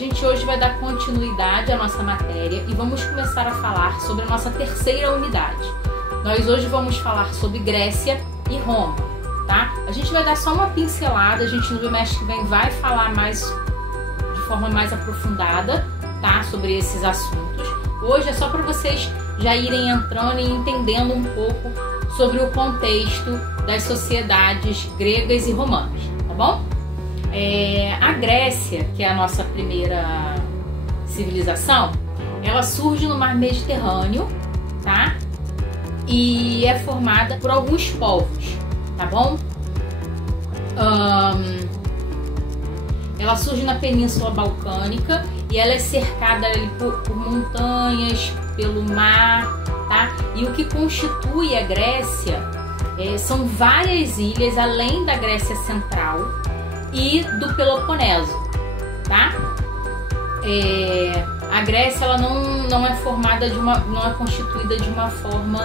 gente hoje vai dar continuidade à nossa matéria e vamos começar a falar sobre a nossa terceira unidade. Nós hoje vamos falar sobre Grécia e Roma, tá? A gente vai dar só uma pincelada, a gente no bimestre que vem vai falar mais de forma mais aprofundada, tá? Sobre esses assuntos. Hoje é só para vocês já irem entrando e entendendo um pouco sobre o contexto das sociedades gregas e romanas, tá bom? A Grécia, que é a nossa primeira civilização, ela surge no Mar Mediterrâneo, tá? E é formada por alguns povos, tá bom? Ela surge na Península Balcânica e ela é cercada ali por montanhas, pelo mar, tá? E o que constitui a Grécia são várias ilhas além da Grécia Central e do Peloponeso, tá? A Grécia ela não é formada não é constituída de uma forma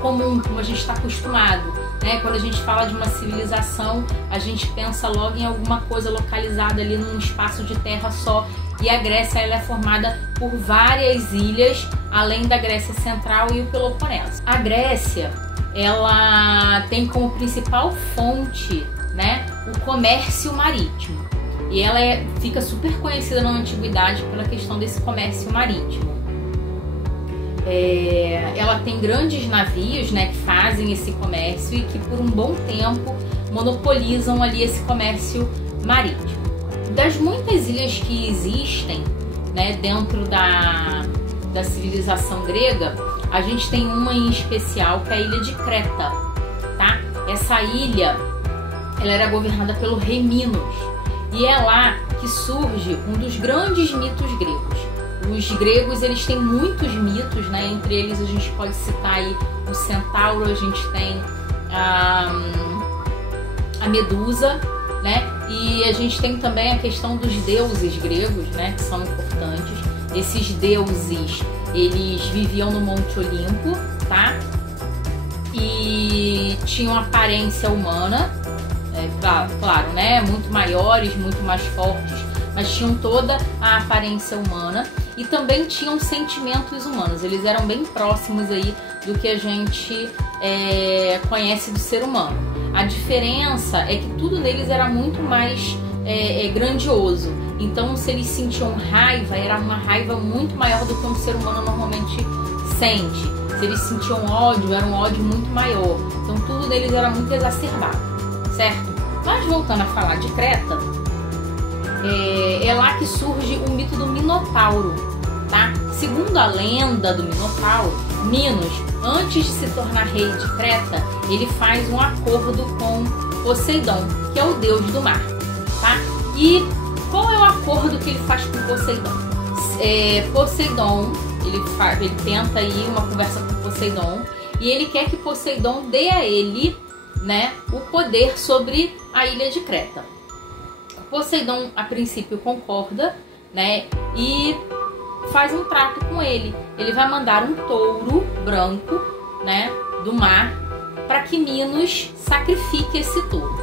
comum, como a gente está acostumado, né? Quando a gente fala de uma civilização, a gente pensa logo em alguma coisa localizada ali num espaço de terra só. E a Grécia ela é formada por várias ilhas, além da Grécia Central e o Peloponeso. A Grécia ela tem como principal fonte, né, o comércio marítimo. E ela fica super conhecida na antiguidade pela questão desse comércio marítimo. Ela tem grandes navios, né, que fazem esse comércio e que por um bom tempo monopolizam ali esse comércio marítimo. Das muitas ilhas que existem, né, dentro da civilização grega, a gente tem uma em especial que é a ilha de Creta, tá? Essa ilha ela era governada pelo rei Minos e é lá que surge um dos grandes mitos gregos. Os gregos eles têm muitos mitos, né? Entre eles a gente pode citar aí o centauro, a gente tem a Medusa, né? E a gente tem também a questão dos deuses gregos, né? Que são importantes. Esses deuses eles viviam no Monte Olimpo, tá? E tinham aparência humana. Claro, né? Muito maiores, muito mais fortes, mas tinham toda a aparência humana e também tinham sentimentos humanos. Eles eram bem próximos aí do que a gente conhece do ser humano. A diferença é que tudo neles era muito mais grandioso. Então, se eles sentiam raiva, era uma raiva muito maior do que um ser humano normalmente sente. Se eles sentiam ódio, era um ódio muito maior. Então, tudo neles era muito exacerbado, certo? Mas voltando a falar de Creta, é lá que surge o mito do Minotauro, tá? Segundo a lenda do Minotauro, Minos, antes de se tornar rei de Creta, ele faz um acordo com Poseidon, que é o deus do mar, tá? E qual é o acordo que ele faz com Poseidon? Poseidon, ele tenta aí uma conversa com Poseidon e ele quer que Poseidon dê a ele, né, o poder sobre a ilha de Creta. Poseidon a princípio concorda, né, e faz um trato com ele. Ele vai mandar um touro branco, né, do mar para que Minos sacrifique esse touro.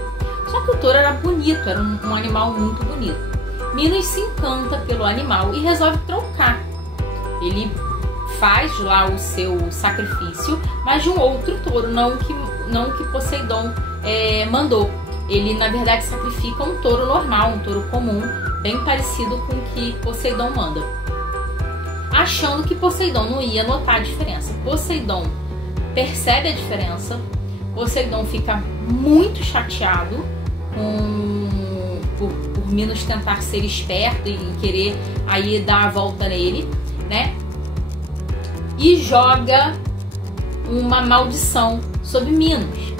Só que o touro era bonito, era um animal muito bonito. Minos se encanta pelo animal e resolve trocar. Ele faz lá o seu sacrifício, mas de um outro touro, não que Poseidon mandou. Ele na verdade sacrifica um touro normal, um touro comum, bem parecido com o que Poseidon manda, achando que Poseidon não ia notar a diferença. Poseidon percebe a diferença, Poseidon fica muito chateado por Minos tentar ser esperto e querer aí dar a volta nele, né? E joga uma maldição sobre Minos.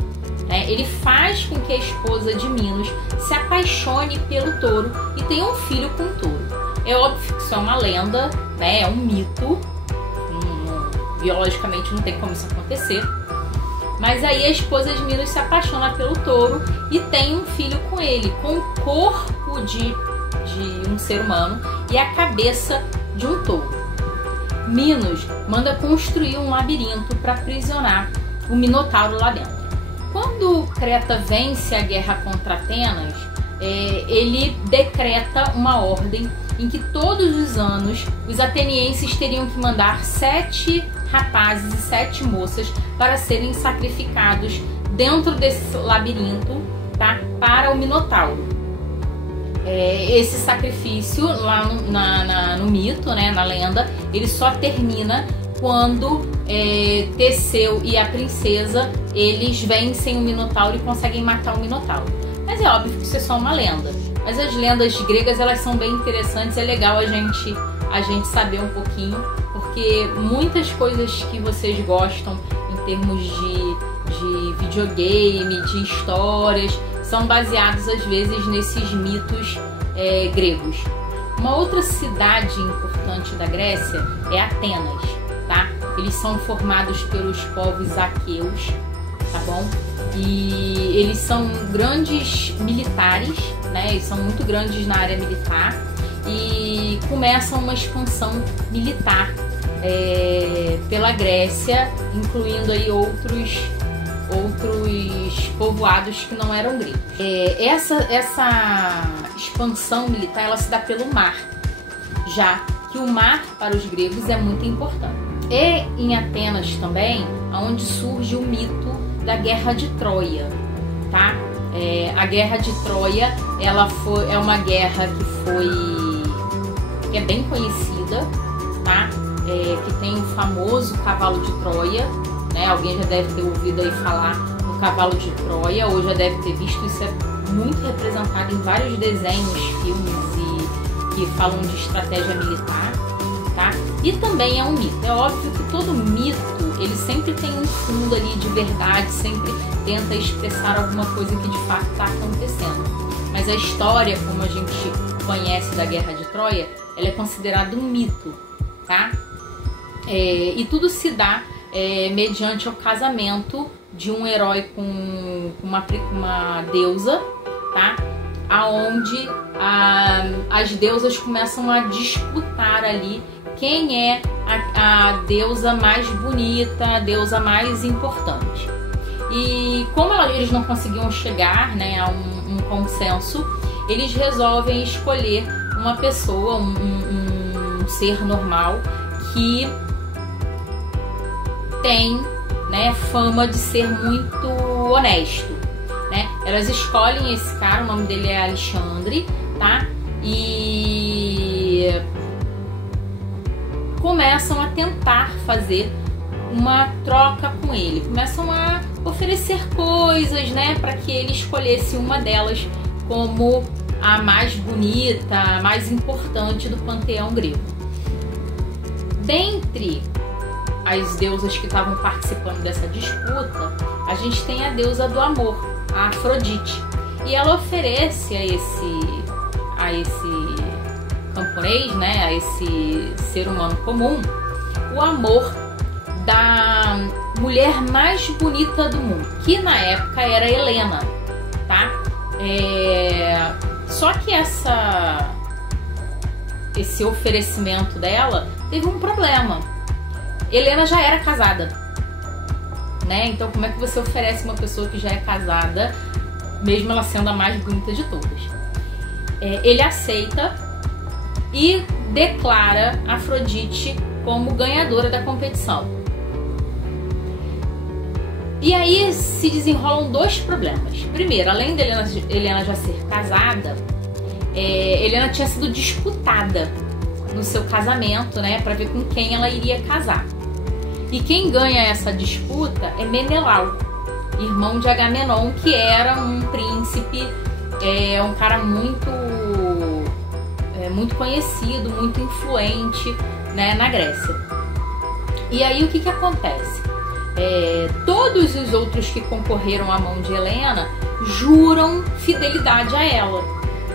Ele faz com que a esposa de Minos se apaixone pelo touro e tenha um filho com o touro. É óbvio que isso é uma lenda, né? É um mito. Biologicamente não tem como isso acontecer. Mas aí a esposa de Minos se apaixona pelo touro e tem um filho com ele, com o corpo de um ser humano e a cabeça de um touro. Minos manda construir um labirinto para aprisionar o Minotauro lá dentro. Quando Creta vence a guerra contra Atenas, ele decreta uma ordem em que todos os anos os atenienses teriam que mandar 7 rapazes e 7 moças para serem sacrificados dentro desse labirinto, tá? Para o Minotauro. Esse sacrifício lá no mito, né, na lenda, ele só termina quando Teseu e a princesa eles vencem o Minotauro e conseguem matar o Minotauro. Mas é óbvio que isso é só uma lenda. Mas as lendas gregas, elas são bem interessantes, é legal a gente saber um pouquinho, porque muitas coisas que vocês gostam em termos de videogame, de histórias, são baseados às vezes nesses mitos gregos. Uma outra cidade importante da Grécia é Atenas, tá? Eles são formados pelos povos aqueus, tá bom? E eles são grandes militares, né? Eles são muito grandes na área militar e começam uma expansão militar pela Grécia, incluindo aí outros povoados que não eram gregos. Essa expansão militar, ela se dá pelo mar, já que o mar para os gregos é muito importante. E em Atenas também, onde surge o mito da Guerra de Troia, tá? A Guerra de Troia, é uma guerra que é bem conhecida, tá? Que tem o famoso cavalo de Troia, né? Alguém já deve ter ouvido aí falar no cavalo de Troia, ou já deve ter visto. Isso é muito representado em vários desenhos, filmes que falam de estratégia militar, tá? E também é um mito. É óbvio que todo mito, ele sempre tem um fundo ali de verdade, sempre tenta expressar alguma coisa que de fato está acontecendo. Mas a história, como a gente conhece da Guerra de Troia, ela é considerada um mito, tá? E tudo se dá mediante o casamento de um herói com uma deusa, tá? Aonde as deusas começam a disputar ali quem é a deusa mais bonita, a deusa mais importante. E como eles não conseguiam chegar, né, a um consenso, eles resolvem escolher uma pessoa, um ser normal que tem, né, fama de ser muito honesto, né? Elas escolhem esse cara, o nome dele é Alexandre, tá? E começam a tentar fazer uma troca com ele, começam a oferecer coisas, né, para que ele escolhesse uma delas como a mais bonita, a mais importante do panteão grego. Dentre as deusas que estavam participando dessa disputa, a gente tem a deusa do amor, a Afrodite, e ela oferece a esse camponês, né, a esse ser humano comum, o amor da mulher mais bonita do mundo, que na época era Helena, tá? Só que esse oferecimento dela teve um problema. Helena já era casada, né? Então como é que você oferece uma pessoa que já é casada, mesmo ela sendo a mais bonita de todas? Ele aceita e declara Afrodite como ganhadora da competição. E aí se desenrolam dois problemas. Primeiro, além de Helena já ser casada, Helena tinha sido disputada no seu casamento, né, para ver com quem ela iria casar. E quem ganha essa disputa é Menelau, irmão de Agamenon, que era um príncipe, um cara muito conhecido, muito influente, né, na Grécia. E aí o que acontece? Todos os outros que concorreram à mão de Helena juram fidelidade a ela.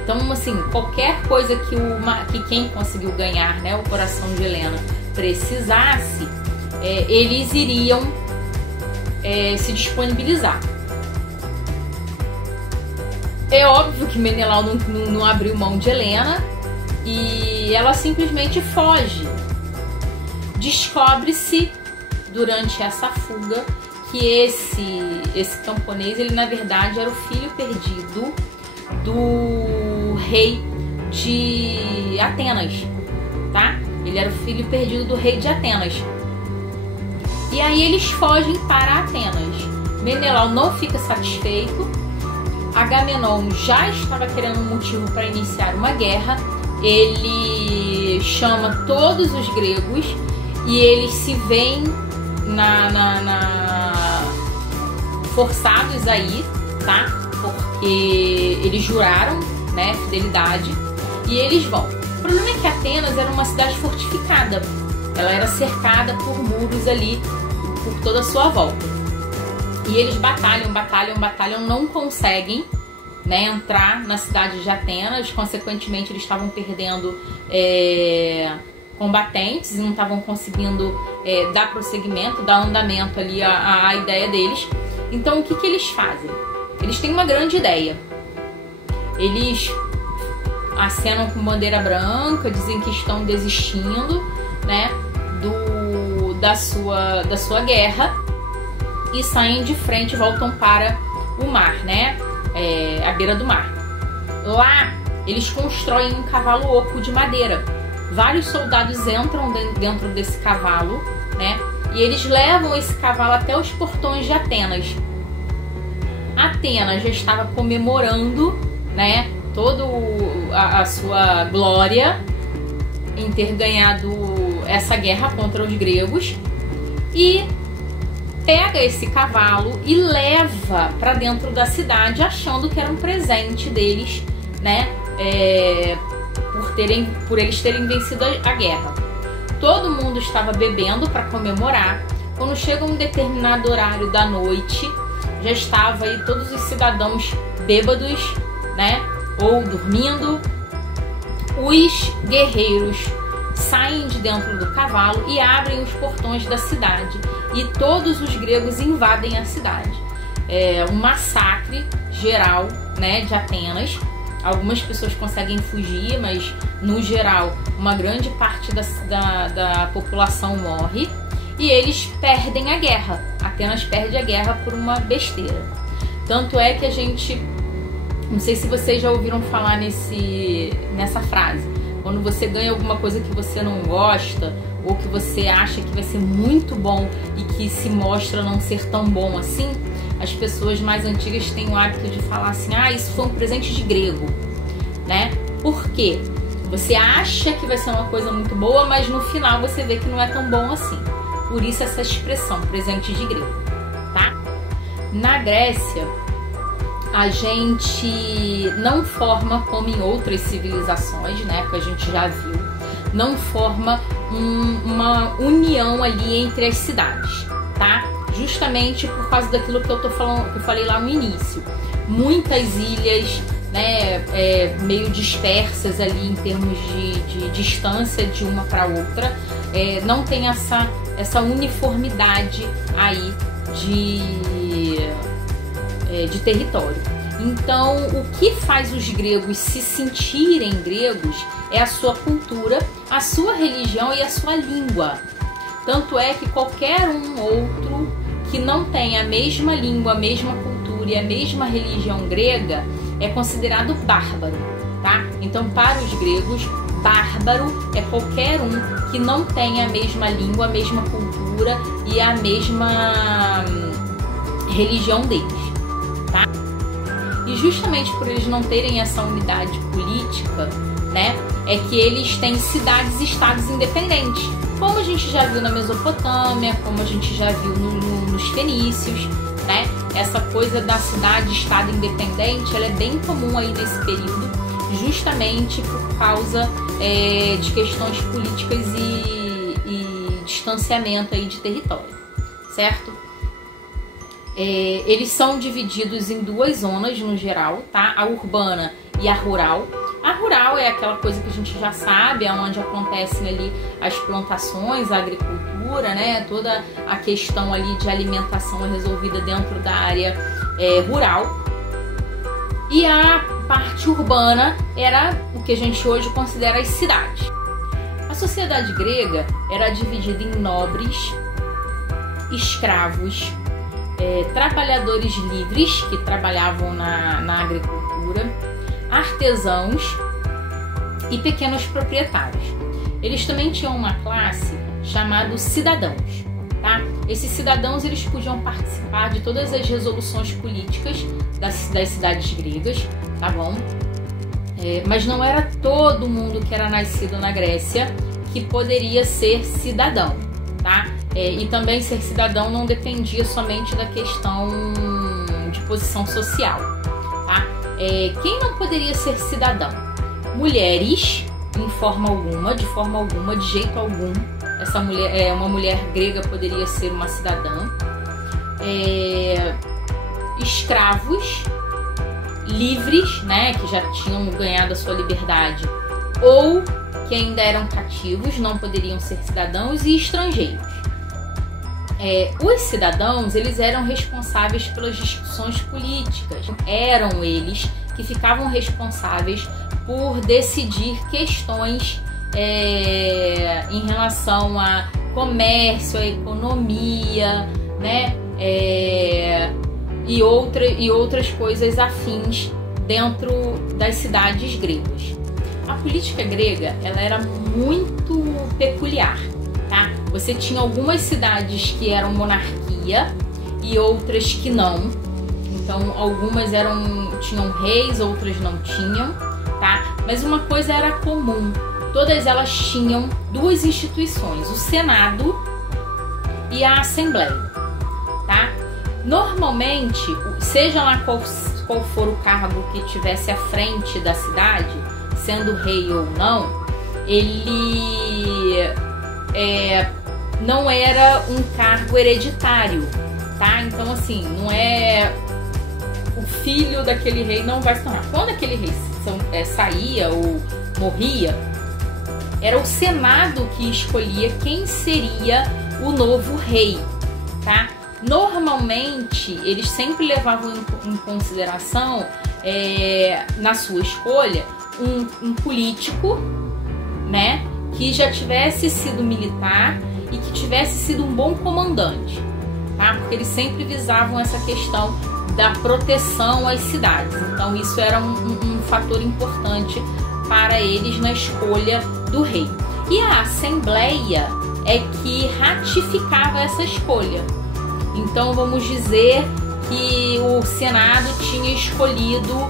Então, assim, qualquer coisa que quem conseguiu ganhar, né, o coração de Helena precisasse, eles iriam se disponibilizar. É óbvio que Menelau não abriu mão de Helena e ela simplesmente foge. Descobre-se durante essa fuga que esse camponês, ele na verdade era o filho perdido do rei de Atenas, tá? Ele era o filho perdido do rei de Atenas. E aí eles fogem para Atenas. Menelau não fica satisfeito. Agamenon já estava querendo um motivo para iniciar uma guerra. Ele chama todos os gregos e eles se veem forçados aí, tá? Porque eles juraram, né, fidelidade, e eles vão. O problema é que Atenas era uma cidade fortificada. Ela era cercada por muros ali por toda a sua volta. E eles batalham, não conseguem, né, entrar na cidade de Atenas. Consequentemente, eles estavam perdendo combatentes e não estavam conseguindo dar prosseguimento, dar andamento ali à ideia deles. Então, o que eles fazem? Eles têm uma grande ideia. Eles acenam com bandeira branca, dizem que estão desistindo, né, da sua guerra, e saem de frente, voltam para o mar, né, à beira do mar. Lá eles constroem um cavalo oco de madeira. Vários soldados entram dentro desse cavalo, né, e eles levam esse cavalo até os portões de Atenas. Atenas já estava comemorando, né, toda a sua glória em ter ganhado essa guerra contra os gregos, e pega esse cavalo e leva para dentro da cidade, achando que era um presente deles, né, por eles terem vencido a guerra. Todo mundo estava bebendo para comemorar. Quando chega um determinado horário da noite, já estava aí todos os cidadãos bêbados, né, ou dormindo. Os guerreiros saem de dentro do cavalo e abrem os portões da cidade, e todos os gregos invadem a cidade. É um massacre geral, né, de Atenas. Algumas pessoas conseguem fugir, mas no geral uma grande parte da população morre, e eles perdem a guerra. Atenas perde a guerra por uma besteira. Tanto é que a gente, não sei se vocês já ouviram falar nessa frase: quando você ganha alguma coisa que você não gosta, ou que você acha que vai ser muito bom e que se mostra não ser tão bom assim, as pessoas mais antigas têm o hábito de falar assim: ah, isso foi um presente de grego, né? Por quê? Você acha que vai ser uma coisa muito boa, mas no final você vê que não é tão bom assim. Por isso essa expressão, presente de grego, tá? Na Grécia, a gente não forma como em outras civilizações, né, que a gente já viu, não forma uma união ali entre as cidades, tá? Justamente por causa daquilo que eu tô falando, que eu falei lá no início. Muitas ilhas, né, meio dispersas ali em termos de distância de uma para outra, não tem essa uniformidade aí de território. Então, o que faz os gregos se sentirem gregos é a sua cultura, a sua religião e a sua língua. Tanto é que qualquer outro que não tenha a mesma língua, a mesma cultura e a mesma religião grega é considerado bárbaro, tá? Então, para os gregos, bárbaro é qualquer um que não tenha a mesma língua, a mesma cultura e a mesma religião deles, tá? E justamente por eles não terem essa unidade política, né, é que eles têm cidades e estados independentes, como a gente já viu na Mesopotâmia, como a gente já viu nos fenícios, né? Essa coisa da cidade-estado independente, ela é bem comum aí nesse período, justamente por causa de questões políticas e distanciamento aí de território, certo? Eles são divididos em duas zonas no geral, tá? A urbana e a rural. A rural é aquela coisa que a gente já sabe, é onde acontecem ali as plantações, a agricultura, né? Toda a questão ali de alimentação é resolvida dentro da área rural. E a parte urbana era o que a gente hoje considera as cidades. A sociedade grega era dividida em nobres, escravos, trabalhadores livres que trabalhavam na agricultura, artesãos e pequenos proprietários. Eles também tinham uma classe chamada cidadãos, tá? Esses cidadãos, eles podiam participar de todas as resoluções políticas das cidades gregas, tá bom? Mas não era todo mundo que era nascido na Grécia que poderia ser cidadão, tá? E também ser cidadão não dependia somente da questão de posição social, tá? Quem não poderia ser cidadão? Mulheres, de forma alguma, de jeito algum. Uma mulher grega poderia ser uma cidadã. Escravos livres, né, que já tinham ganhado a sua liberdade, ou que ainda eram cativos, não poderiam ser cidadãos, e estrangeiros. Os cidadãos, eles eram responsáveis pelas discussões políticas. Eram eles que ficavam responsáveis por decidir questões em relação a comércio, a economia, né, e outras coisas afins dentro das cidades gregas. A política grega, ela era muito peculiar, tá? Você tinha algumas cidades que eram monarquia e outras que não. Então, algumas tinham reis, outras não tinham, tá? Mas uma coisa era comum: todas elas tinham duas instituições, o Senado e a Assembleia, tá? Normalmente, seja lá qual for o cargo que estivesse à frente da cidade, sendo rei ou não, ele não era um cargo hereditário, tá? Então, assim, não é o filho daquele rei não vai se tornar. Quando aquele rei saía ou morria, era o Senado que escolhia quem seria o novo rei, tá? Normalmente, eles sempre levavam em consideração, na sua escolha, um político, né, que já tivesse sido militar e que tivesse sido um bom comandante, tá? Porque eles sempre visavam essa questão da proteção às cidades. Então, isso era um fator importante para eles na escolha do rei. E a Assembleia é que ratificava essa escolha. Então, vamos dizer que o Senado tinha escolhido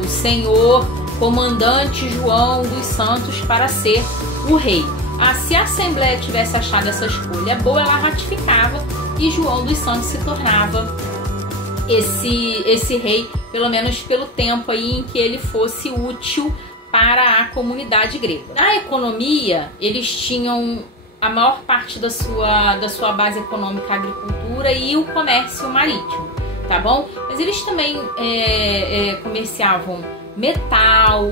o senhor comandante João dos Santos para ser o rei. Se a Assembleia tivesse achado essa escolha boa, ela ratificava e João dos Santos se tornava esse rei, pelo menos pelo tempo aí em que ele fosse útil para a comunidade grega. Na economia, eles tinham a maior parte da sua base econômica a agricultura e o comércio marítimo, tá bom? Mas eles também comerciavam metal,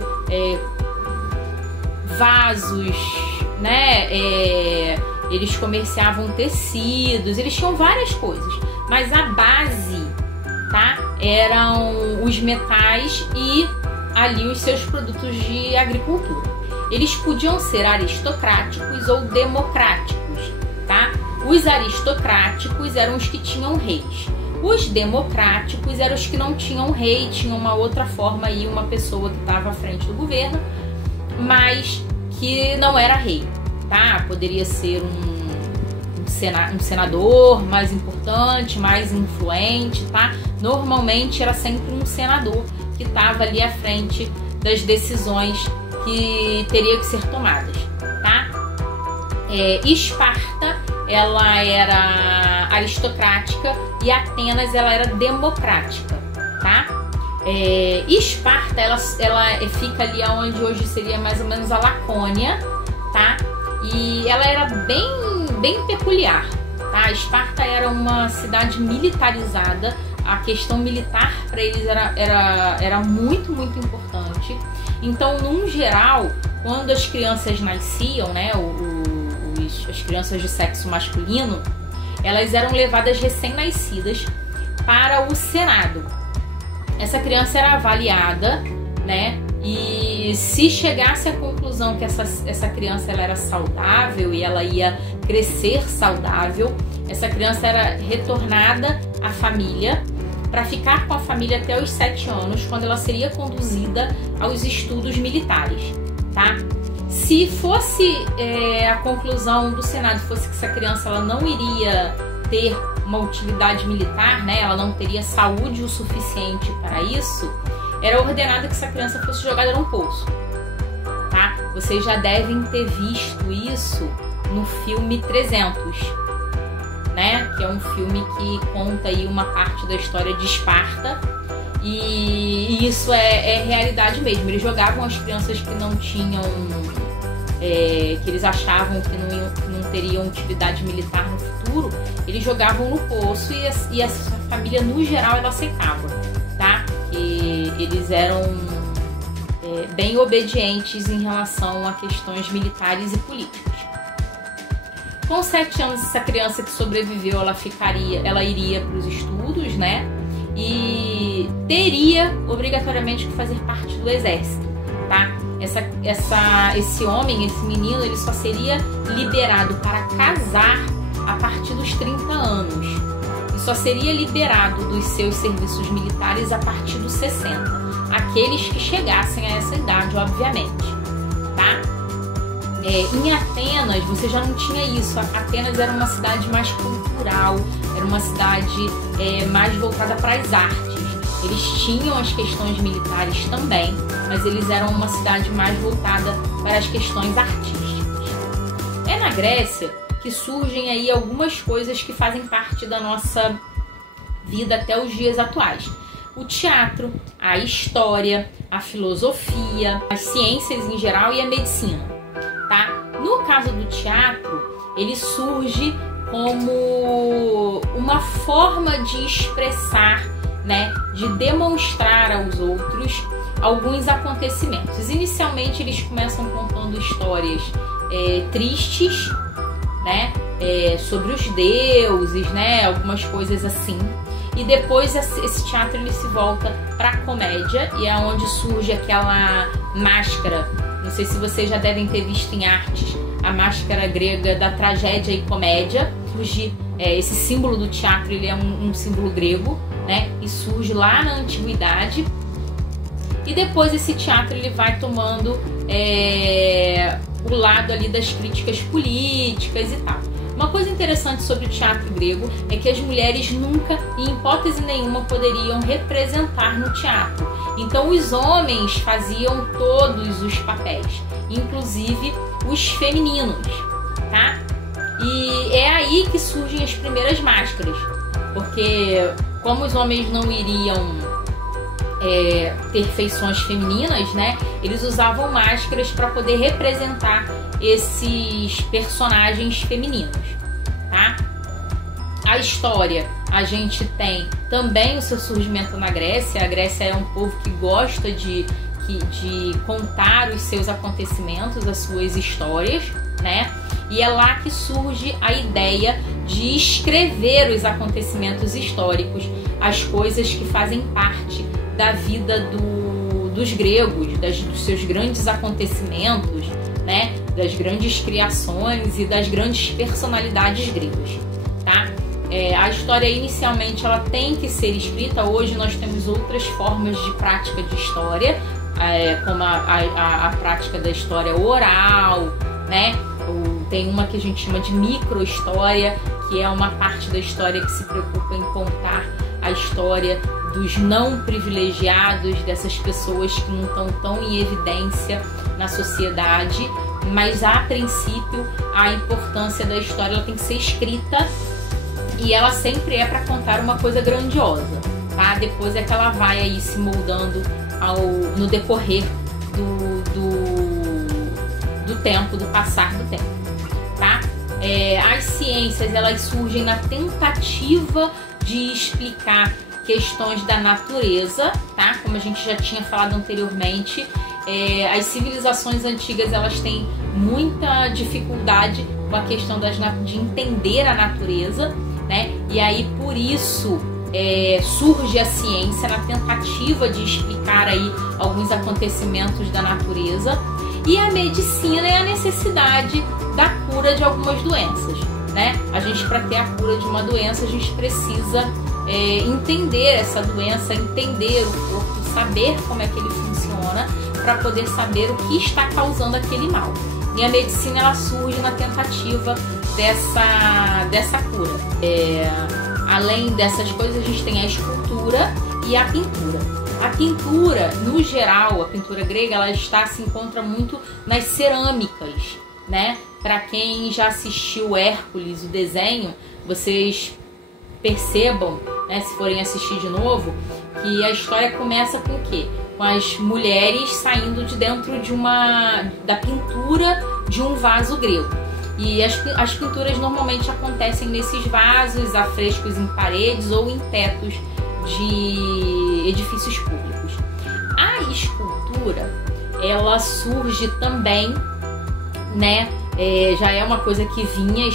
vasos, né? Eles comerciavam tecidos, eles tinham várias coisas, mas a base, tá, eram os metais e ali os seus produtos de agricultura. Eles podiam ser aristocráticos ou democráticos, tá? Os aristocráticos eram os que tinham reis. Os democráticos eram os que não tinham rei, tinham uma outra forma aí, uma pessoa que estava à frente do governo, mas que não era rei, tá? Poderia ser um senador mais importante, mais influente, tá? Normalmente era sempre um senador que estava ali à frente das decisões que teria que ser tomadas, tá? Esparta, ela era aristocrática e Atenas, ela era democrática, tá? Esparta, ela fica ali onde hoje seria mais ou menos a Lacônia, tá? E ela era bem peculiar, tá? Esparta era uma cidade militarizada. A questão militar para eles era muito, muito importante. Então, num geral, quando as crianças nasciam, né, as crianças de sexo masculino, elas eram levadas recém-nascidas para o Senado. Essa criança era avaliada, né, e se chegasse à conclusão que essa criança ela era saudável e ela ia crescer saudável, essa criança era retornada à família para ficar com a família até os 7 anos, quando ela seria conduzida aos estudos militares, tá? Se fosse a conclusão do Senado fosse que essa criança ela não iria ter uma utilidade militar, né? Ela não teria saúde o suficiente para isso, era ordenado que essa criança fosse jogada num poço, tá? Vocês já devem ter visto isso no filme 300, né? Que é um filme que conta aí uma parte da história de Esparta, e isso é realidade mesmo. Eles jogavam as crianças que não tinham, que eles achavam que não teriam utilidade militar no futuro, eles jogavam no poço, e essa família no geral ela aceitava, tá? E eles eram bem obedientes em relação a questões militares e políticas. Com 7 anos, essa criança que sobreviveu, ela iria para os estudos, né? E teria obrigatoriamente que fazer parte do exército, tá? Esse homem, esse menino, ele só seria liberado para casar a partir dos 30 anos. E só seria liberado dos seus serviços militares a partir dos 60. Aqueles que chegassem a essa idade, obviamente, tá? Em Atenas você já não tinha isso. Atenas era uma cidade mais cultural, era uma cidade mais voltada para as artes. Eles tinham as questões militares também, mas eles eram uma cidade mais voltada para as questões artísticas. É na Grécia que surgem aí algumas coisas que fazem parte da nossa vida até os dias atuais. O teatro, a história, a filosofia, as ciências em geral e a medicina. Tá? No caso do teatro, ele surge como uma forma de expressar, né, de demonstrar aos outros alguns acontecimentos. Inicialmente eles começam contando histórias tristes, né, sobre os deuses, né, algumas coisas assim. E depois esse teatro ele se volta para a comédia, e é onde surge aquela máscara. Não sei se vocês já devem ter visto em artes a máscara grega da tragédia e comédia. Surge, esse símbolo do teatro, ele é um símbolo grego, né? E surge lá na antiguidade. E depois esse teatro ele vai tomando o lado ali das críticas políticas e tal. Uma coisa interessante sobre o teatro grego é que as mulheres nunca, em hipótese nenhuma, poderiam representar no teatro. Então os homens faziam todos os papéis, inclusive os femininos, tá? E é aí que surgem as primeiras máscaras, porque como os homens não iriam ter feições femininas, né? Eles usavam máscaras para poder representar esses personagens femininos, tá? A história, a gente tem também o seu surgimento na Grécia. A Grécia é um povo que gosta de contar os seus acontecimentos, as suas histórias, né? E é lá que surge a ideia de escrever os acontecimentos históricos, as coisas que fazem parte da vida dos gregos, dos seus grandes acontecimentos, né? Das grandes criações e das grandes personalidades gregas, tá? A história inicialmente ela tem que ser escrita. Hoje nós temos outras formas de prática de história, como a prática da história oral, né? Tem uma que a gente chama de microhistória, que é uma parte da história que se preocupa em contar a história dos não privilegiados, dessas pessoas que não estão tão em evidência na sociedade. Mas a princípio a importância da história ela tem que ser escrita, e ela sempre é para contar uma coisa grandiosa, tá? Depois é que ela vai aí se moldando no decorrer do tempo, do passar do tempo, tá? As ciências elas surgem na tentativa de explicar questões da natureza, tá? Como a gente já tinha falado anteriormente, as civilizações antigas elas têm muita dificuldade com a questão de entender a natureza, né? E aí por isso surge a ciência na tentativa de explicar aí alguns acontecimentos da natureza, e a medicina é a necessidade da cura de algumas doenças, né? A gente, para ter a cura de uma doença, a gente precisa entender essa doença, entender o corpo, saber como é que ele funciona, para poder saber o que está causando aquele mal. E a medicina, ela surge na tentativa dessa cura. Além dessas coisas, a gente tem a escultura e a pintura. A pintura, no geral, a pintura grega, ela se encontra muito nas cerâmicas, né? Para quem já assistiu Hércules, o desenho, vocês percebam, né, se forem assistir de novo, que a história começa com o quê? Com as mulheres saindo de dentro da pintura de um vaso grego. E as pinturas normalmente acontecem nesses vasos, afrescos em paredes ou em tetos de edifícios públicos. A escultura, ela surge também, né? Já é uma coisa que vinha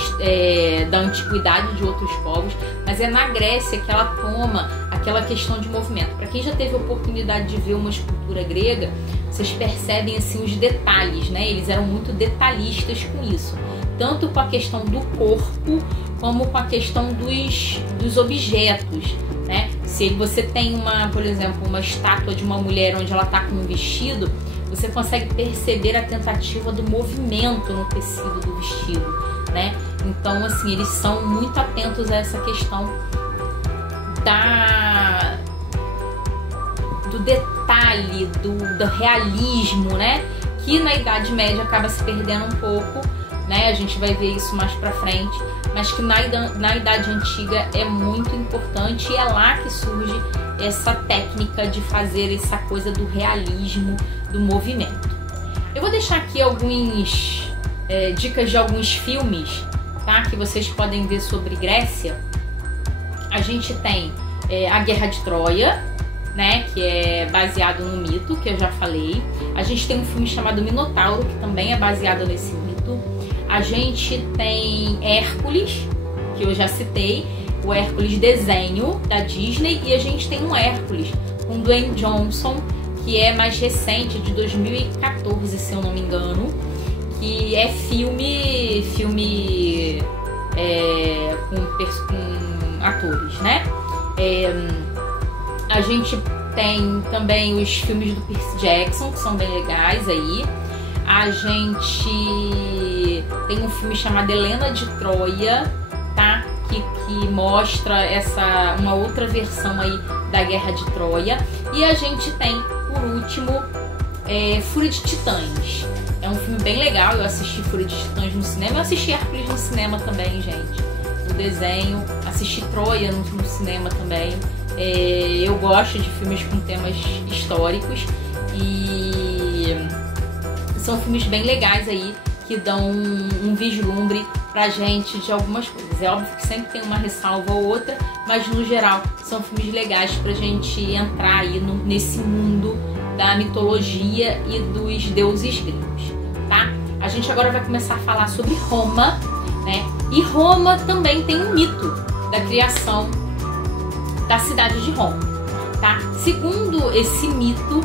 da antiguidade de outros povos, mas é na Grécia que ela toma aquela questão de movimento. Para quem já teve a oportunidade de ver uma escultura grega, vocês percebem assim os detalhes, né? Eles eram muito detalhistas com isso, tanto com a questão do corpo como com a questão dos objetos, né? Se você tem por exemplo, uma estátua de uma mulher onde ela está com um vestido, você consegue perceber a tentativa do movimento no tecido do vestido, né? Então, assim, eles são muito atentos a essa questão do detalhe, do realismo, né? Que na Idade Média acaba se perdendo um pouco, né? A gente vai ver isso mais pra frente, mas que na Idade Antiga é muito importante, e é lá que surge essa técnica de fazer essa coisa do realismo, do movimento. Eu vou deixar aqui algumas dicas de alguns filmes, tá? Que vocês podem ver sobre Grécia. A gente tem a Guerra de Troia, né? Que é baseado no mito, que eu já falei. A gente tem um filme chamado Minotauro, que também é baseado nesse mito. A gente tem Hércules, que eu já citei, o Hércules desenho da Disney, e a gente tem um Hércules com Dwayne Johnson, que é mais recente, de 2014, se eu não me engano, que é filme com atores, né? A gente tem também os filmes do Percy Jackson, que são bem legais aí. A gente tem um filme chamado Helena de Troia, tá? Que mostra uma outra versão aí da Guerra de Troia. E a gente tem, por último, Fúria de Titãs. É um filme bem legal, eu assisti Fúria de Titãs no cinema. Eu assisti Hércules no cinema também, gente. O desenho, assisti Troia no cinema também. Eu gosto de filmes com temas históricos e são filmes bem legais aí, que dão um vislumbre pra gente de algumas coisas. É óbvio que sempre tem uma ressalva ou outra, mas no geral são filmes legais pra gente entrar aí nesse mundo da mitologia e dos deuses gregos, tá? A gente agora vai começar a falar sobre Roma, né? E Roma também tem um mito da criação da cidade de Roma, tá? Segundo esse mito,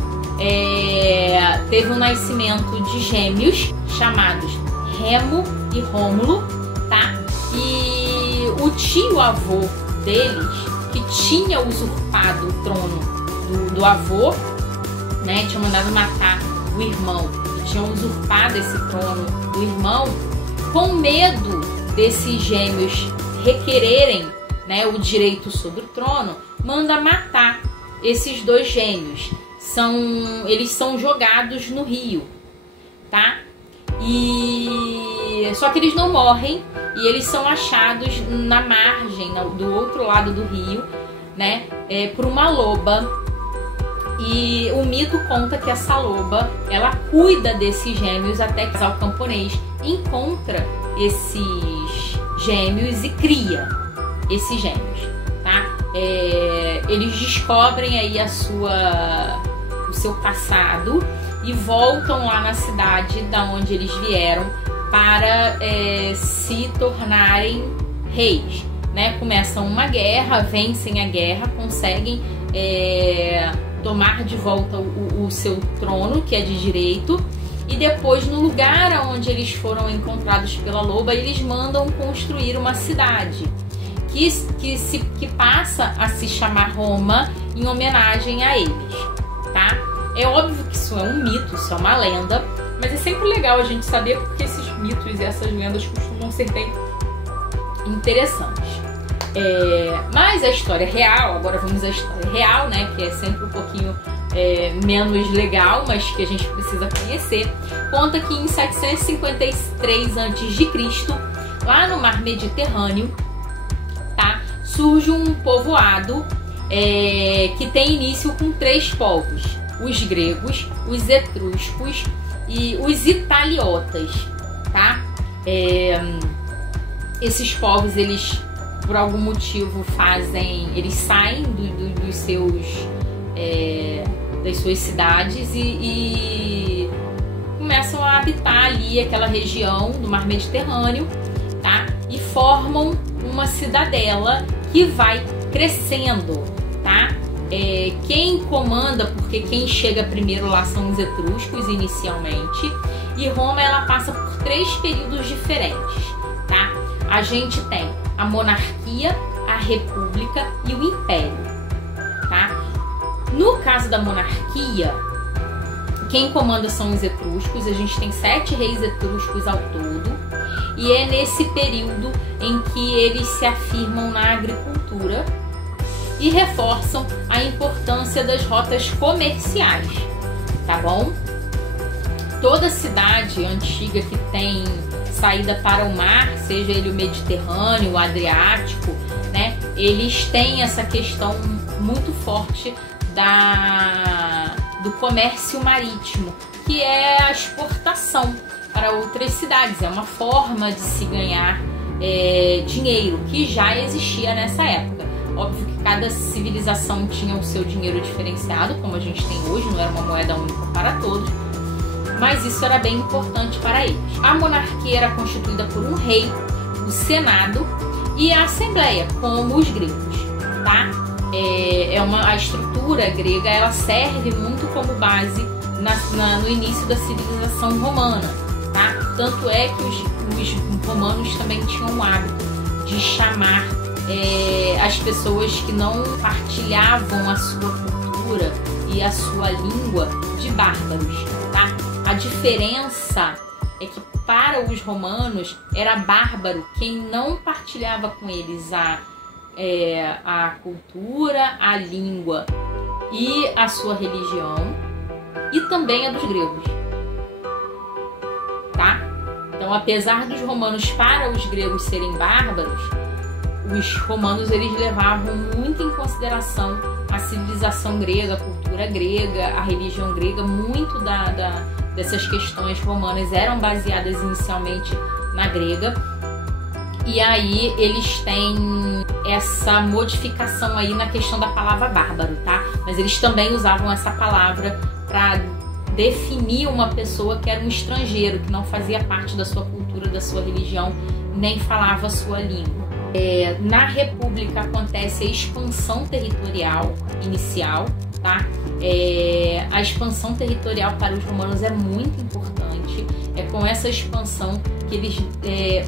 teve um nascimento de gêmeos chamados Remo e Rômulo, tá? E o tio-avô deles, que tinha usurpado o trono do avô, né? Tinha mandado matar o irmão, que tinha usurpado esse trono do irmão, com medo desses gêmeos requererem, né, o direito sobre o trono, manda matar esses dois gêmeos. Eles são jogados no rio, tá? Só que eles não morrem, e eles são achados na margem, do outro lado do rio, né, por uma loba. E o mito conta que essa loba, ela cuida desses gêmeos até que o casal camponês encontra esses gêmeos e cria esses gêmeos, tá? Eles descobrem aí o seu passado e voltam lá na cidade da onde eles vieram para se tornarem reis, né? Começam uma guerra, vencem a guerra, conseguem tomar de volta o seu trono, que é de direito, e depois, no lugar onde eles foram encontrados pela loba, eles mandam construir uma cidade, que passa a se chamar Roma em homenagem a eles, tá? É óbvio que isso é um mito, isso é uma lenda, mas é sempre legal a gente saber porque esses mitos e essas lendas costumam ser bem interessantes. Mas a história real, agora vamos à história real, né, que é sempre um pouquinho menos legal, mas que a gente precisa conhecer, conta que em 753 a.C., lá no mar Mediterrâneo, tá, surge um povoado que tem início com 3 povos: os gregos, os etruscos e os italiotas, tá? Esses povos, eles por algum motivo eles saem dos seus das suas cidades e começam a habitar ali aquela região do mar Mediterrâneo, tá? E formam uma cidadela que vai crescendo, tá? Quem comanda, porque quem chega primeiro lá são os etruscos inicialmente, e Roma ela passa por 3 períodos diferentes, tá? A gente tem a monarquia, a república e o império, tá? No caso da monarquia, quem comanda são os etruscos. A gente tem 7 reis etruscos ao todo, e é nesse período em que eles se afirmam na agricultura e reforçam a importância das rotas comerciais, tá bom? Toda cidade antiga que tem saída para o mar, seja ele o Mediterrâneo, o Adriático, né? Eles têm essa questão muito forte do comércio marítimo, que é a exportação para outras cidades. É uma forma de se ganhar dinheiro que já existia nessa época. Óbvio que cada civilização tinha o seu dinheiro diferenciado, como a gente tem hoje, não era uma moeda única para todos, mas isso era bem importante para eles. A monarquia era constituída por um rei, o senado e a assembleia, como os gregos, tá? A estrutura grega, ela serve muito como base no início da civilização romana, tá? Tanto é que os romanos também tinham o hábito de chamar as pessoas que não partilhavam a sua cultura e a sua língua de bárbaros, tá? A diferença é que para os romanos era bárbaro quem não partilhava com eles a cultura, a língua e a sua religião, e também a dos gregos, tá? Então, apesar dos romanos para os gregos serem bárbaros, os romanos eles levavam muito em consideração a civilização grega, a cultura grega, a religião grega. Muito dessas questões romanas eram baseadas inicialmente na grega, e aí eles têm essa modificação aí na questão da palavra bárbaro, tá? Mas eles também usavam essa palavra para definir uma pessoa que era um estrangeiro, que não fazia parte da sua cultura, da sua religião, nem falava a sua língua. Na República acontece a expansão territorial inicial, tá? A expansão territorial para os romanos é muito importante. É com essa expansão que eles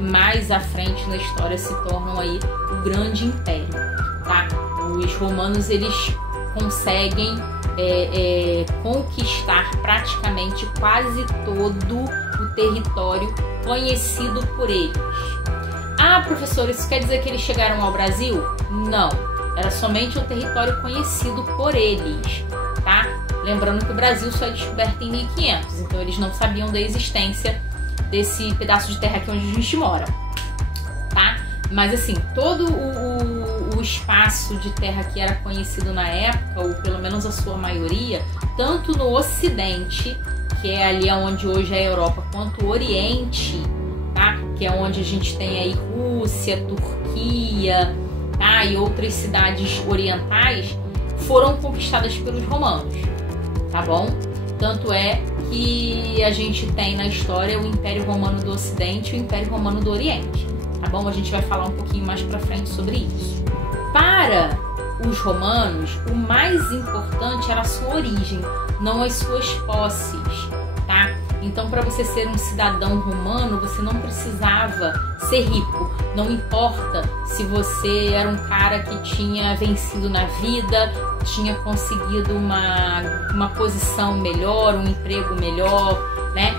mais à frente na história se tornam aí o grande império, tá? Os romanos eles conseguem conquistar praticamente quase todo o território conhecido por eles. Ah, professor, isso quer dizer que eles chegaram ao Brasil? Não, era somente o território conhecido por eles, tá? Lembrando que o Brasil só é descoberto em 1500, então eles não sabiam da existência desse pedaço de terra aqui onde a gente mora, tá? Mas assim, todo o espaço de terra que era conhecido na época, ou pelo menos a sua maioria, tanto no Ocidente, que é ali onde hoje é a Europa, quanto o Oriente, tá? Que é onde a gente tem aí Rússia, Turquia, tá? E outras cidades orientais, foram conquistadas pelos romanos, tá bom? Tanto é que a gente tem na história o Império Romano do Ocidente e o Império Romano do Oriente, tá bom? A gente vai falar um pouquinho mais pra frente sobre isso. Para os romanos, o mais importante era a sua origem, não as suas posses, tá? Então, para você ser um cidadão romano, você não precisava ser rico. Não importa se você era um cara que tinha vencido na vida, tinha conseguido uma posição melhor, um emprego melhor, né?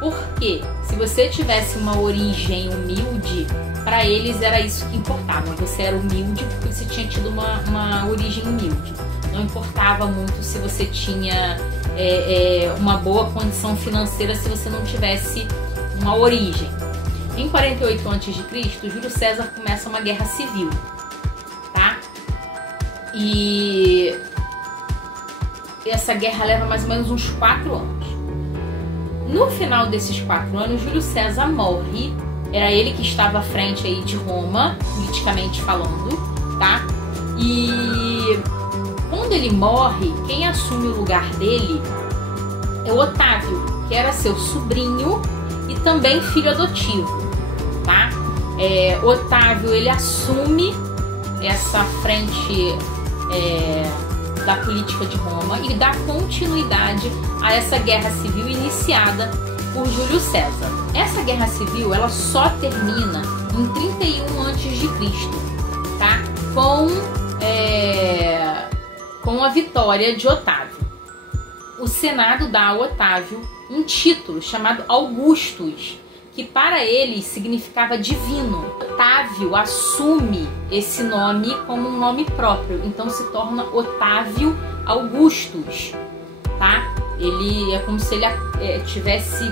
Porque se você tivesse uma origem humilde, para eles era isso que importava. Você era humilde porque você tinha tido uma origem humilde. Não importava muito se você tinha uma boa condição financeira, se você não tivesse uma origem. Em 48 a.C., Júlio César começa uma guerra civil, tá? E essa guerra leva mais ou menos uns 4 anos. No final desses 4 anos, Júlio César morre. Era ele que estava à frente aí de Roma, politicamente falando, tá? E quando ele morre, quem assume o lugar dele é o Otávio, que era seu sobrinho e também filho adotivo, tá? Otávio, ele assume essa frente da política de Roma e dá continuidade a essa guerra civil iniciada por Júlio César. Essa guerra civil, ela só termina em 31 a.C., tá? Com a vitória de Otávio. O Senado dá a Otávio um título chamado Augustus, que para ele significava divino. Otávio assume esse nome como um nome próprio, então se torna Otávio Augustus, tá? Ele é como se ele tivesse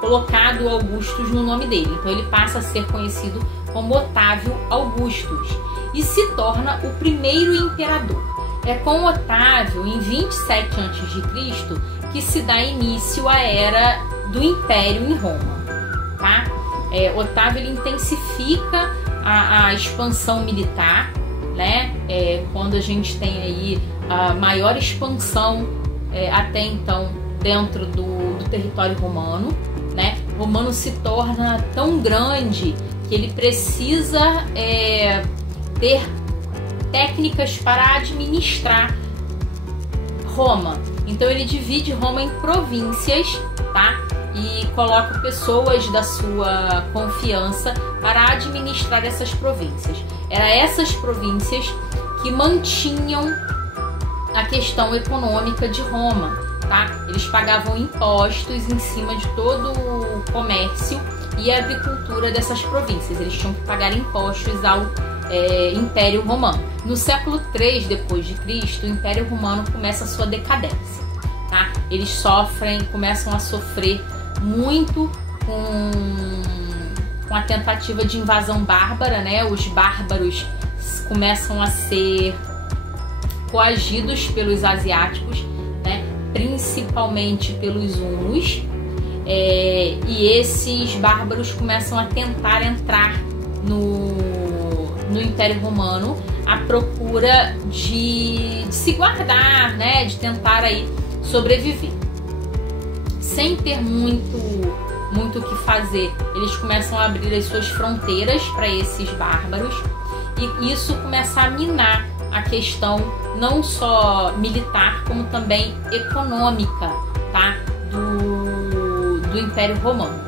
colocado Augustus no nome dele, então ele passa a ser conhecido como Otávio Augustus e se torna o primeiro imperador. É com Otávio, em 27 a.C., que se dá início à era do Império em Roma, tá? Otávio, ele intensifica a expansão militar, né? Quando a gente tem aí a maior expansão até então dentro do território romano, né? O romano se torna tão grande que ele precisa ter técnicas para administrar Roma. Então ele divide Roma em províncias, tá? E coloca pessoas da sua confiança para administrar essas províncias. Eram essas províncias que mantinham a questão econômica de Roma, tá? Eles pagavam impostos em cima de todo o comércio e a agricultura dessas províncias. Eles tinham que pagar impostos ao Império Romano. No século III d.C., o Império Romano começa a sua decadência, tá? Eles começam a sofrer muito com a tentativa de invasão bárbara, né? Os bárbaros começam a ser coagidos pelos asiáticos, né? Principalmente pelos hunos, e esses bárbaros começam a tentar entrar no Império Romano à procura de se guardar, né? De tentar aí sobreviver. Sem ter muito o que fazer, eles começam a abrir as suas fronteiras para esses bárbaros e isso começa a minar a questão não só militar, como também econômica, tá? do Império Romano.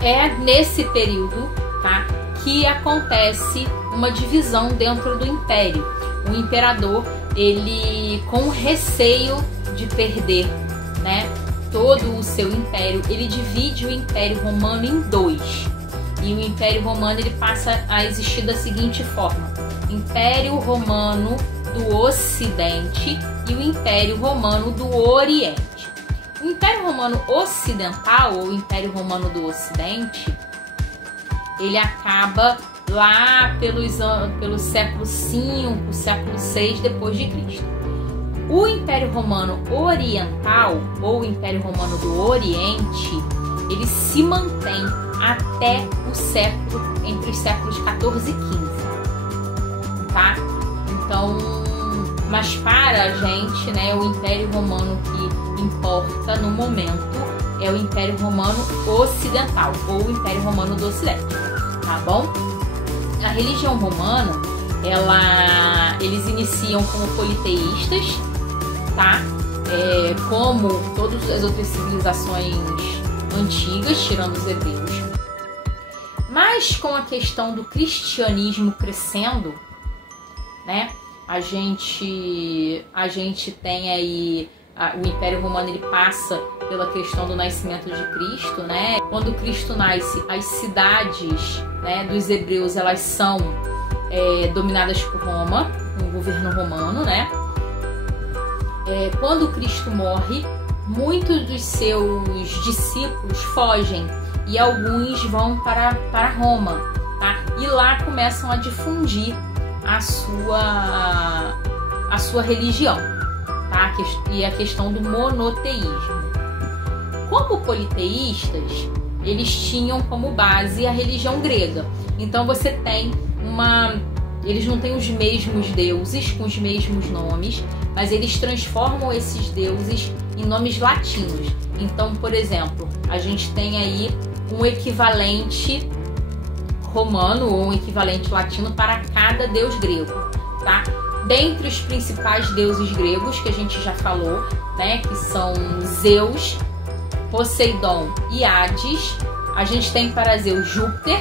É nesse período, tá, que acontece uma divisão dentro do Império. O imperador, ele, com receio de perder, né, todo o seu império, ele divide o Império Romano em 2. E o Império Romano, ele passa a existir da seguinte forma: Império Romano do Ocidente e o Império Romano do Oriente. O Império Romano Ocidental, ou Império Romano do Ocidente, ele acaba lá pelo século V, século VI depois de Cristo. O Império Romano Oriental, ou Império Romano do Oriente, ele se mantém até entre os séculos XIV e XV, tá? Então, mas para a gente, né, o Império Romano que importa no momento é o Império Romano Ocidental, ou o Império Romano do Ocidente, tá bom? A religião romana, eles iniciam como politeístas, tá? como todas as outras civilizações antigas, tirando os hebreus. Mas com a questão do cristianismo crescendo, né, a gente tem aí o Império Romano, ele passa pela questão do nascimento de Cristo, né? Quando Cristo nasce, as cidades, né, dos hebreus, elas são dominadas por Roma, um governo romano, né? Quando Cristo morre, muitos dos seus discípulos fogem e alguns vão para Roma, tá? E lá começam a difundir a sua religião, tá? E a questão do monoteísmo. Como politeístas, eles tinham como base a religião grega. Então você tem eles não têm os mesmos deuses com os mesmos nomes, mas eles transformam esses deuses em nomes latinos. Então, por exemplo, a gente tem aí um equivalente romano ou um equivalente latino para cada deus grego, tá? Dentre os principais deuses gregos que a gente já falou, né, que são Zeus, Poseidon e Hades, a gente tem para Zeus Júpiter,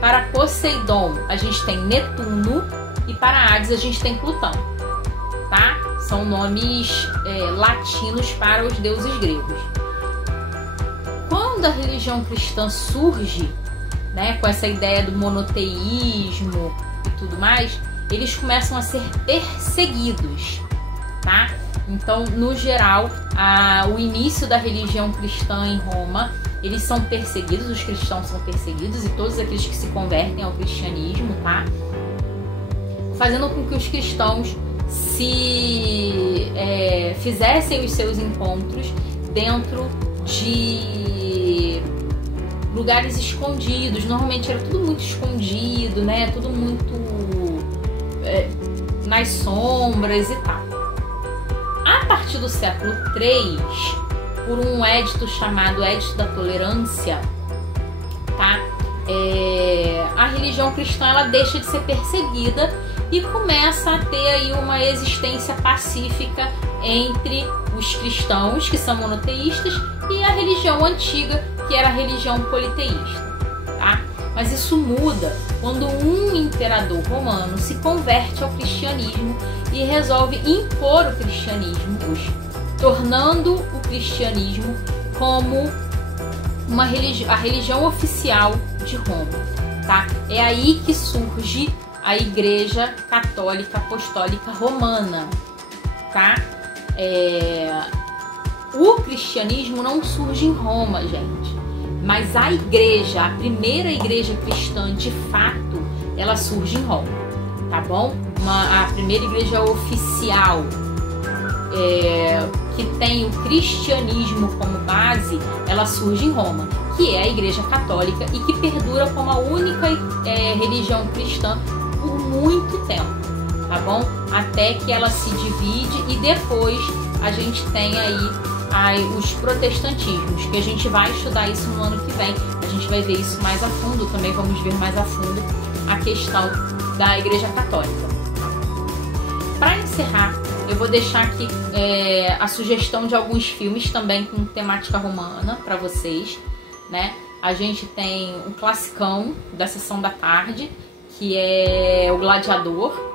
para Poseidon a gente tem Netuno e para Hades a gente tem Plutão, tá? São nomes latinos para os deuses gregos. Quando a religião cristã surge, né, com essa ideia do monoteísmo e tudo mais, eles começam a ser perseguidos, tá? Então, no geral, o início da religião cristã em Roma, eles são perseguidos, os cristãos são perseguidos e todos aqueles que se convertem ao cristianismo, tá? Fazendo com que os cristãos fizessem os seus encontros dentro de lugares escondidos. Normalmente era tudo muito escondido, né? Tudo muito nas sombras e tal. A partir do século III, por um edito chamado Edito da Tolerância, tá? A religião cristã, ela deixa de ser perseguida e começa a ter aí uma existência pacífica entre os cristãos, que são monoteístas, e a religião antiga, que era a religião politeísta, tá? Mas isso muda quando um imperador romano se converte ao cristianismo e resolve impor o cristianismo, tornando o cristianismo como a religião oficial de Roma, tá? É aí que surge a Igreja Católica Apostólica Romana, tá? O cristianismo não surge em Roma, gente, mas a primeira igreja cristã de fato, ela surge em Roma, tá bom? A primeira igreja oficial que tem o cristianismo como base, ela surge em Roma, que é a Igreja Católica e que perdura como a única religião cristã por muito tempo, tá bom? Até que ela se divide e depois a gente tem aí os protestantismos, que a gente vai estudar isso no ano que vem. A gente vai ver isso mais a fundo, também vamos ver mais a fundo a questão da Igreja Católica. Para encerrar, eu vou deixar aqui a sugestão de alguns filmes também com temática romana para vocês, né? A gente tem um classicão da Sessão da Tarde, que é O Gladiador.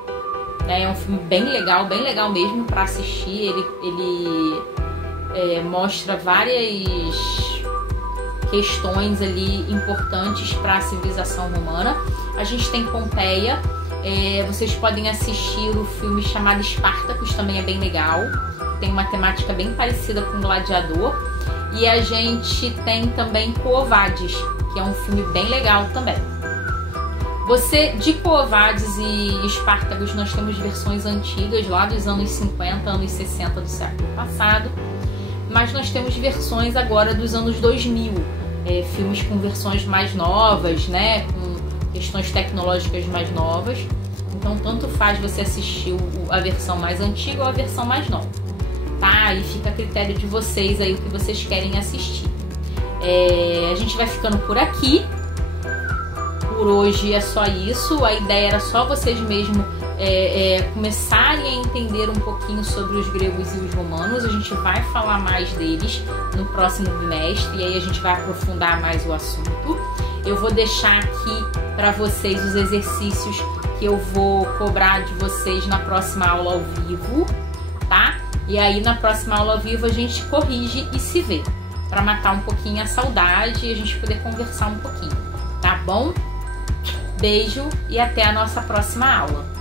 É um filme bem legal mesmo para assistir. Ele mostra várias questões ali importantes para a civilização romana. A gente tem Pompeia. Vocês podem assistir o filme chamado Espartacus, também é bem legal. Tem uma temática bem parecida com Gladiador. E a gente tem também Quo Vadis, que é um filme bem legal também. De Quo Vadis e Espartacus, nós temos versões antigas lá dos anos 50, anos 60 do século passado. Mas nós temos versões agora dos anos 2000. Filmes com versões mais novas, né? Com questões tecnológicas mais novas. Então, tanto faz você assistir a versão mais antiga ou a versão mais nova, tá? E fica a critério de vocês aí o que vocês querem assistir. A gente vai ficando por aqui. Por hoje é só isso. A ideia era só vocês mesmo começarem a entender um pouquinho sobre os gregos e os romanos. A gente vai falar mais deles no próximo bimestre e aí a gente vai aprofundar mais o assunto. Eu vou deixar aqui para vocês os exercícios que eu vou cobrar de vocês na próxima aula ao vivo, tá? E aí na próxima aula ao vivo a gente corrige e se vê, para matar um pouquinho a saudade e a gente poder conversar um pouquinho, tá bom? Beijo e até a nossa próxima aula.